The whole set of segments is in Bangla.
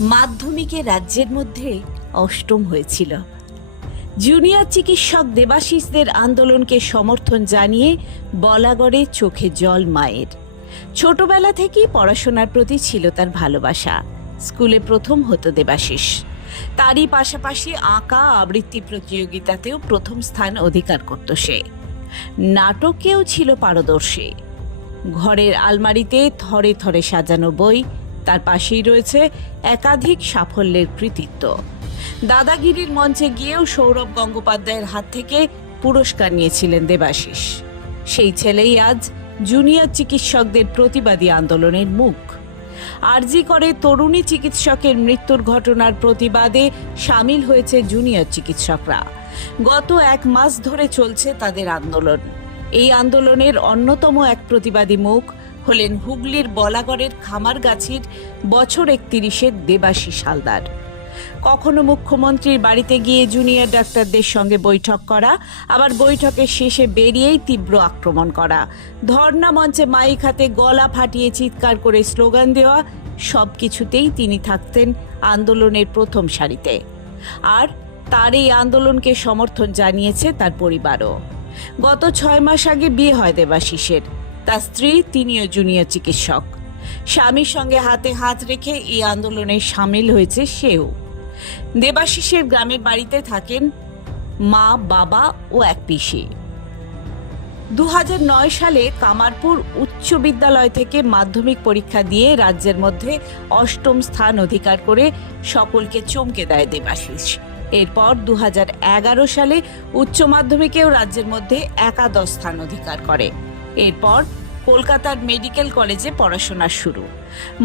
মাধ্যমিকে রাজ্যের মধ্যে অষ্টম হয়েছিল। জুনিয়র চিকিৎসক দেবাশিসদের আন্দোলনকে সমর্থন জানিয়ে বলাগড়ে চোখে জল মায়ের। ছোটবেলা থেকেই পড়াশোনার প্রতি ছিল তার ভালোবাসা। স্কুলে প্রথম হতো দেবাশিস। তারই পাশাপাশি আঁকা, আবৃত্তি প্রতিযোগিতাতেও প্রথম স্থান অধিকার করত সে। নাটকেও ছিল পারদর্শী। ঘরের আলমারিতে থরে থরে সাজানো বই তার পাশেই রয়েছে একাধিক সাফল্যের কৃতিত্ব। দাদাগিরির মঞ্চে গিয়েও সৌরভ গঙ্গোপাধ্যায়ের হাত থেকে পুরস্কার নিয়েছিলেন দেবাশিস। সেই ছেলেই আজ জুনিয়র চিকিৎসকদের প্রতিবাদী আন্দোলনের মুখ। আরজি করে তরুণী চিকিৎসকের মৃত্যুর ঘটনার প্রতিবাদে সামিল হয়েছে জুনিয়র চিকিৎসকরা। গত এক মাস ধরে চলছে তাদের আন্দোলন। এই আন্দোলনের অন্যতম এক প্রতিবাদী মুখ হলেন হুগলির বলাগড়ের খামারগাছির বছর একত্রিশের দেবাশিস হালদার কখনো মুখ্যমন্ত্রীর বাড়িতে গিয়ে জুনিয়র ডাক্তারদের সঙ্গে বৈঠক করা, আবার বৈঠকের শেষে বেরিয়েই তীব্র আক্রমণ করা। ধর্ণা মঞ্চে মাইক হাতে গলা ফাটিয়ে চিৎকার করে স্লোগান দেওয়া সব কিছুতেই তিনি থাকতেন আন্দোলনের প্রথম সারিতে। আর তার এই আন্দোলনকে সমর্থন জানিয়েছে তার পরিবারও। গত ছয় মাস আগে বিয়ে হয় দেবাশিসের তার স্ত্রী, তিনিও জুনিয়র চিকিৎসক। স্বামীর সঙ্গে হাতে হাত রেখে এই আন্দোলনে সামিল হয়েছে সেও। দেবাশিসের গ্রামের বাড়িতে থাকেন মা, বাবা ও এক পিসি। দু হাজার নয় সালে কামারপুর উচ্চ বিদ্যালয় থেকে মাধ্যমিক পরীক্ষা দিয়ে রাজ্যের মধ্যে অষ্টম স্থান অধিকার করে সকলকে চমকে দেয় দেবাশিস। এরপর দু হাজার এগারো সালে উচ্চ মাধ্যমিকেও রাজ্যের মধ্যে একাদশ স্থান অধিকার করে। এরপর কলকাতার মেডিকেল কলেজে পড়াশোনা শুরু।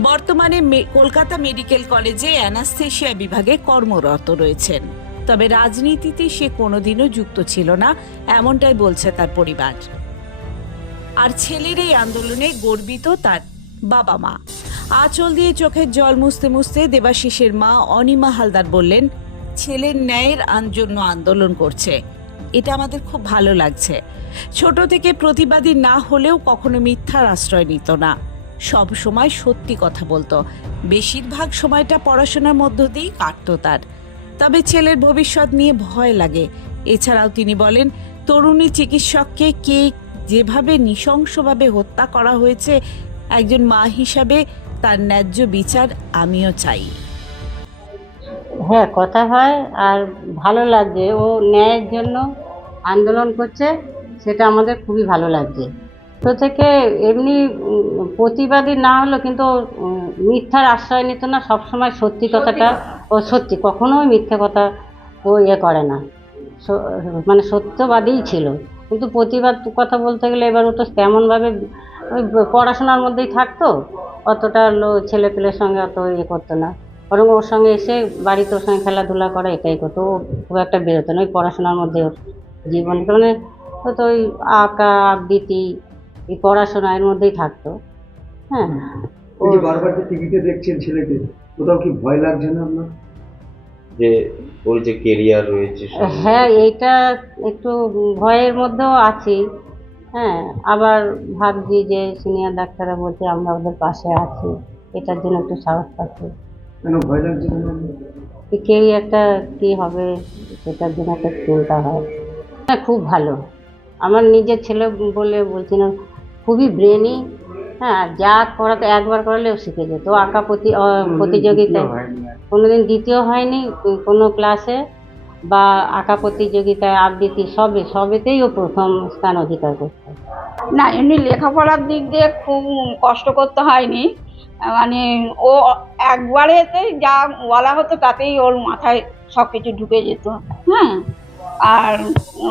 বর্তমানে কলকাতা মেডিকেল কলেজে অ্যানাস্থেশিয়া বিভাগে কর্মরত রয়েছেন। তবে রাজনীতিতে সে কোনোদিনও যুক্ত ছিল না, এমনটাই বলছে তার পরিবার। আর ছেলের এই আন্দোলনে গর্বিত তার বাবা মা। আঁচল দিয়ে চোখের জল মুছতে মুছতে দেবাশিসের মা অনিমা হালদার বললেন, ছেলের ন্যায়ের জন্য আন্দোলন করছে। এটা আমাদের খুব ভালো লাগছে। ছোট থেকে প্রতিবাদী না হলেও কখনো মিথ্যার আশ্রয় নিত না। সব সময় সত্যি কথা বলতো। বেশিরভাগ সময়টা পড়াশোনার মধ্য দিয়েই কাটতো তার। তবে ছেলের ভবিষ্যৎ নিয়ে ভয় লাগে। এছাড়াও তিনি বলেন, তরুণী চিকিৎসককে কে যেভাবে নৃশংসভাবে হত্যা করা হয়েছে, একজন মা হিসাবে তার ন্যায্য বিচার আমিও চাই। হ্যাঁ কথা হয় আর ভালো লাগছে ও ন্যায়ের জন্য আন্দোলন করছে সেটা আমাদের খুবই ভালো লাগছে। তো থেকে এমনি প্রতিবাদী না হলো কিন্তু মিথ্যার আশ্রয় নিত না সবসময় সত্যি কথাটা ও সত্যি কখনোই মিথ্যে কথা ও ইয়ে করে না। মানে সত্যবাদীই ছিল। কিন্তু প্রতিবাদ কথা বলতে গেলে এবার ও তো তেমনভাবে ওই পড়াশোনার মধ্যেই থাকতো অতটা লো ছেলে পেলের সঙ্গে অত ইয়ে করতো না। বরং ওর সঙ্গে এসে বাড়িতে ওর সঙ্গে খেলাধুলা করা এটাই করতো। ও খুব একটা বেরোতো না ওই পড়াশোনার মধ্যে ওর। জীবনটা মানে তো ওই আঁকা আবৃত্তি এই পড়াশোনা এর মধ্যেই থাকতো। হ্যাঁ। এই যে বারবার যে টিভিতে দেখছেন ছেলেকে কোথাও কি ভয় লাগছে না আপনার? যে ওর যে কেরিয়ার রয়েছে হ্যাঁ এটা একটু ভয়ের মধ্যেও আছি। হ্যাঁ আবার ভাবছি যে সিনিয়র ডাক্তাররা বলছে আমরা ওদের পাশে আছি। এটার জন্য একটু সাহস পাচ্ছি। কেন ভয় লাগছে কেরিয়ারটা কী হবে সেটার জন্য একটা চিন্তা হয়। হ্যাঁ খুব ভালো। আমার নিজের ছেলে বলে বলছি না খুবই ব্রেনি হ্যাঁ যা করাতে একবার করালেও শিখে যেত। ও আঁকা প্রতি প্রতিযোগিতায় কোনোদিন দ্বিতীয় হয়নি কোনো ক্লাসে বা আঁকা প্রতিযোগিতায় আবৃত্তি সবে সবেতেই ও প্রথম স্থান অধিকার করতো। না এমনি লেখাপড়ার দিক দিয়ে খুব কষ্ট করতে হয়নি। মানে ও একবারেতেই যা বলা হতো তাতেই ওর মাথায় সব কিছু ঢুকে যেত। হ্যাঁ আর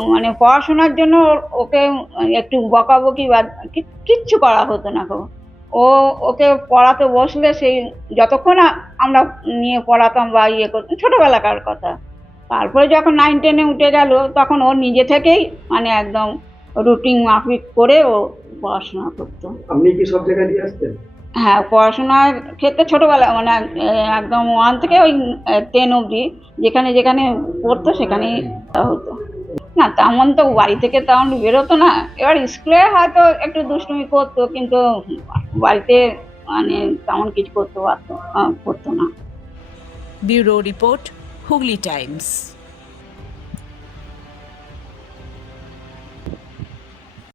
মানে পড়াশোনার জন্য ওকে একটু বকাবকি বা কিচ্ছু করা হতো না গো। ও, ওকে পড়াতে বসলে সেই যতক্ষণ আমরা নিয়ে পড়াতাম বা ইয়ে করতাম ছোটোবেলাকার কথা। তারপরে যখন নাইন টেনে উঠে গেল, তখন ও নিজে থেকেই মানে একদম রুটিন মাফিক করে ও পড়াশোনা করতো। আপনি কি সব জায়গায় দিয়ে আসতেন? হ্যাঁ পড়াশোনার ক্ষেত্রে ছোটোবেলা মানে একদম ওয়ান থেকে ওই টেন অবধি, যেখানে যেখানে পড়তো সেখানেই হতো। না, তেমন তো বাড়ি থেকে তেমন বেরোতো না। এবার স্কুলে হয়তো একটু দুষ্টুমি করতো, কিন্তু বাড়িতে মানে তেমন কিছু করতে পারতো করতো না। Bureau report, Hooghly times.